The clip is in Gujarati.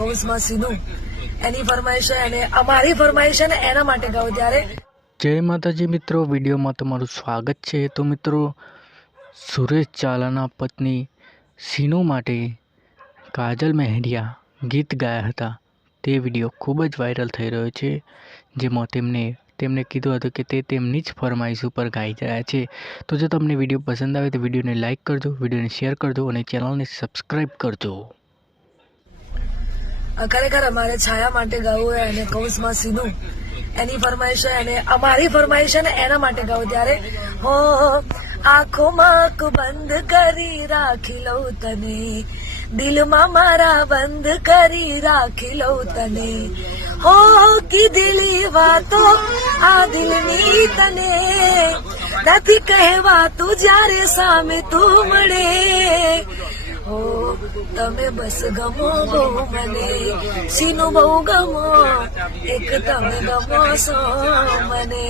કૌંસમાં સીનું એની ફરમાઈશ છે અને અમારી ફરમાઈશ છે ને એના માટે ગાઉં ત્યારે. જય માતાજી મિત્રો, વિડીયોમાં તમારું સ્વાગત છે. તો મિત્રો, સુરેશ ચાલાના પત્ની સીનુ માટે કાજલ મહેરિયા ગીત ગાયા હતા. તે વિડીયો ખૂબ જ વાયરલ થઈ રહ્યો છે, જેમાં તેમને કીધું હતું કે તે તેમની જ ફરમાઈશ ઉપર ગાઈ રહ્યા છે. તો જો તમને વિડીયો પસંદ આવે તો વિડીયોને લાઇક કરજો, વિડીયોને શેર કરજો અને ચેનલને સબસ્ક્રાઈબ કરજો. ખરેખર અમારે છાયા માટે ગાવું હોય અને કૌંસમાં સીનું એની ફરમાઈશ છે અને અમારી ફરમાઈશ છે ને એના માટે ગાવું ત્યારે. હો આંખોમાં આંખ બંધ કરી રાખી લઉં તને, દિલમાં મારા બંધ કરી રાખી લઉં તને. હો કીધેલી વાતો આ દિલની તને નથી કહેવાતું જ્યારે સામે તું મળે. હો તમે બસ ગમો બહુ મને, સીનું બહુ ગમો, એક તમે ગમો છો મને.